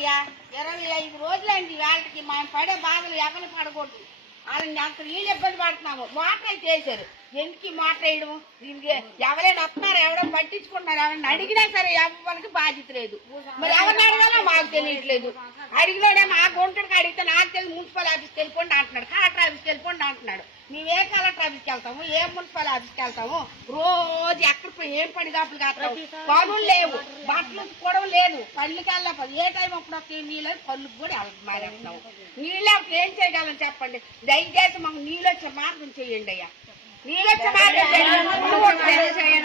కాదయ్యా ఇరవై ఐదు రోజులైంది వాళ్ళకి మనం పడే బాధలు ఎవరు పడకూడదు. వాళ్ళని అంత నీళ్ళు ఇబ్బంది పడుతున్నాము మోటార్ అయితే వేసారు ఎందుకు ఈ వేయడం? దీనికి ఎవరైనా వస్తున్నారు? ఎవరో పట్టించుకుంటున్నారు? ఎవరైనా అడిగినా సరే ఎవరికి బాధ్యత లేదు. మరి ఎవరిని అడగాలో మాకు తెలియట్లేదు. అడిగినోడేమో ఆ గుంటడికి అడిగితే నాకు తెలియదు మున్సిపల్ ఆఫీస్కి వెళ్ళిపోండి అంటున్నాడు. కలెక్టర్ ఆఫీస్కి వెళ్ళిపోండి అంటున్నాడు. మేము ఏ కలెక్టర్ ఆఫీస్కి వెళ్తాము? ఏ మున్సిపల్ ఆఫీస్కి వెళ్తాము? రోజు ఎక్కడ పోయి ఏం పని కాపులు కాస్తాము పనులు లేవు. బట్టలు కూడా లేదు. పళ్ళకి వెళ్ళకపోతే ఏ టైం అప్పుడు వస్తాయి నీళ్ళు పళ్ళుకి కూడా మారేస్తాము నీళ్ళు అప్పుడు ఏం చేయగలం చెప్పండి? దయచేసి మాకు నీళ్ళు వచ్చే మార్గం చేయండి అయ్యా. నీళ్ళు వచ్చే మార్గం చేయండి.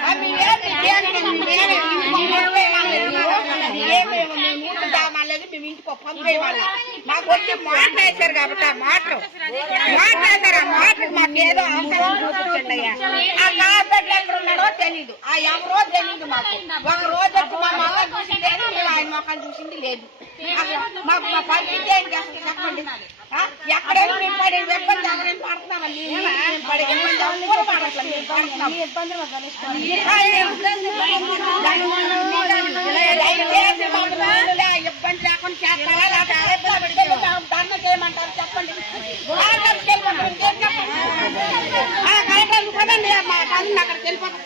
ఆ, మీరేమి చేయండి, మీరేమి ఇంటికి పంపేయమనలేదు. మీరేమి మేము నీళ్ళు తాగమనలేదు, మేము ఇంటికి పంపేయమనలేదు. మాకు వచ్చి మోటార్ వేశారు కాబట్టి ఆ మోటార్ మోటార్ వేశారు ఆ మోటార్ మాకు ఏదో అవసరం చూపించండి. అయ్యా ఆ కార్పెట్ ఎక్కడ ఉన్నాడో తెలీదు. ఆ ఎవరో తెలీదు మాకు. ఒక రోజు వచ్చి మా మళ్ళా చూసింది లేదు మేము ఆయన మొక్కలు చూసింది లేదు. మాకు మా అసలు చెప్పండి? ఎక్కడైనా మేము పడే ఇబ్బంది ఎవరైనా పడుతున్నామండి మేము పడే? ఇబ్బంది ఎవరు పడట్లేదు మేము పడుతున్నాం. దయచేసి మాకు నీళ్ళులే ఇబ్బంది లేకుండా చేస్తారా లేకపోతే ఏ ఇబ్బంది పడితే మేము చేయమంటారు చెప్పండి. కలెక్టర్కి పదండి మా అక్కడికి వెళ్ళిపోతాం.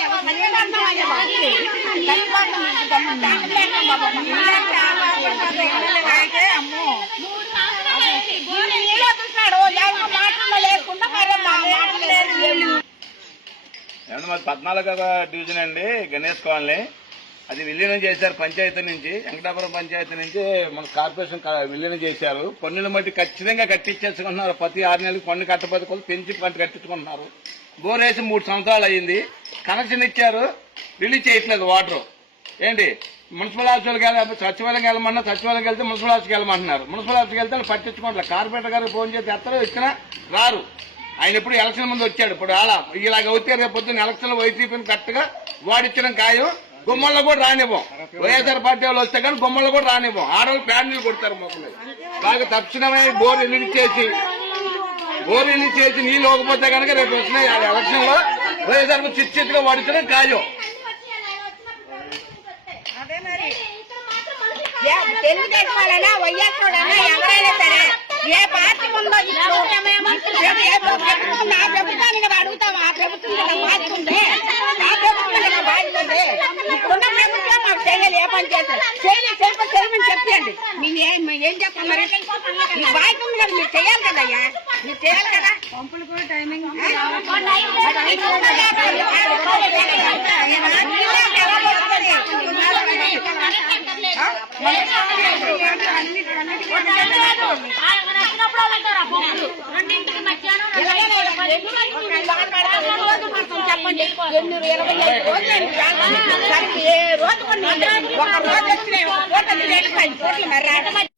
లేవు. చచ్చిపోతున్నాం అయ్యా బాబు. చచ్చిపోతున్నాం ఇంక గమ్మున దాటలేక బాబు. నీళ్ళంటే ఆలోచించాలి. అమ్మో నీళ్ళు వదులుతున్నాడు ఎవరు మాటలు లేకుండా మరి మా మాటలు లేదు నీళ్ళు ఏమన్నా మాది పద్నాలుగవ డివిజన్ అండి గణేష్ కాలనీ. అది విలీనం చేశారు పంచాయతీ నుంచి వెంకటాపురం పంచాయతీ నుంచి మన కార్పొరేషన్ విలీనం చేశారు. పన్నుల మట్టి ఖచ్చితంగా కట్టించేసుకుంటున్నారు. ప్రతి ఆరు నెలలకు పన్ను కట్టబోతే కూడా పెంచి పంట కట్టించుకుంటున్నారు. బోర్ వేసి మూడు సంవత్సరాలు అయ్యింది. కనెక్షన్ ఇచ్చారు. రిలీజ్ చేయట్లేదు వాటర్. ఏంటి? మున్సిపల్ ఆఫీసులకు వెళ్ళి సచివాలయం వెళ్ళమన్నా సచివాలయం వెళ్తే మున్సిపల్ ఆఫీస్కి వెళ్ళమంటున్నారు. మున్సిపల్ ఆఫీస్కి వెళ్తే పట్టించుకోవట్లేదు. కార్పొరేటర్ గారికి ఫోన్ చేసి ఎత్తరు ఇచ్చినా రారు. ఆయన ఎప్పుడు ఎలక్షన్ ముందు వచ్చాడు. ఇప్పుడు అలా ఇలాగ అవుతే రేపు పొద్దున్న ఎలక్షన్ వైసీపీని కరెక్ట్గా వాడిచ్చిన ఖాయం గుమ్మల్లో కూడా రానివ్వం. వైఎస్ఆర్ పార్టీ వాళ్ళు వస్తే కానీ గుమ్మల్లో కూడా రానివ్వం. ఆడవాళ్ళు ప్యాన్లు కొడతారు మొక్కలు. బాగా తక్షణమే బోర్ రిలీజ్ చేసి బోర్ రిలీజ్ చేసి నీళ్ళు ఇవ్వకపోతే కనుక రేపు వచ్చిన ఎలక్షన్లో వైఎస్ఆర్ చిచ్చిగా వాడిచ్చడం ఖాయం. ఏ- తెలుగుదేశం వాళ్ళైనా వైఎస్ఆర్ ఎవరైనా సరే. ఏ పార్టీ ఉందో ఇప్పుడు ఇప్పుడు ఏ ప్రభుత్వం ఉందో ఆ ప్రభుత్వాన్ని కదా అడుగుతాం ఆ ప్రభుత్వం కదా బాధ్యత ఉంది ఆ ప్రభుత్వం కదా బాధ్యత ఉంది ఇప్పుడున్న ప్రభుత్వం మాకు చేయాలి ఏ పని చేస్తారు చేయమని చెప్పండి మీరు ఏం మీరు ఏం చెప్పాలి మరి మీ బాధ్యత ఉంది కదా మీరు చేయాలి కదా అయ్యా మీరు చేయాలి కదా పంపులు కూడా టైమింగ్ చెప్పండి. ఎన్నూరు ఇరవై ఐదు రోజులు ఏ రోజు కొన్ని ఒక రోజు వచ్చినాయి ఒక పూట మరి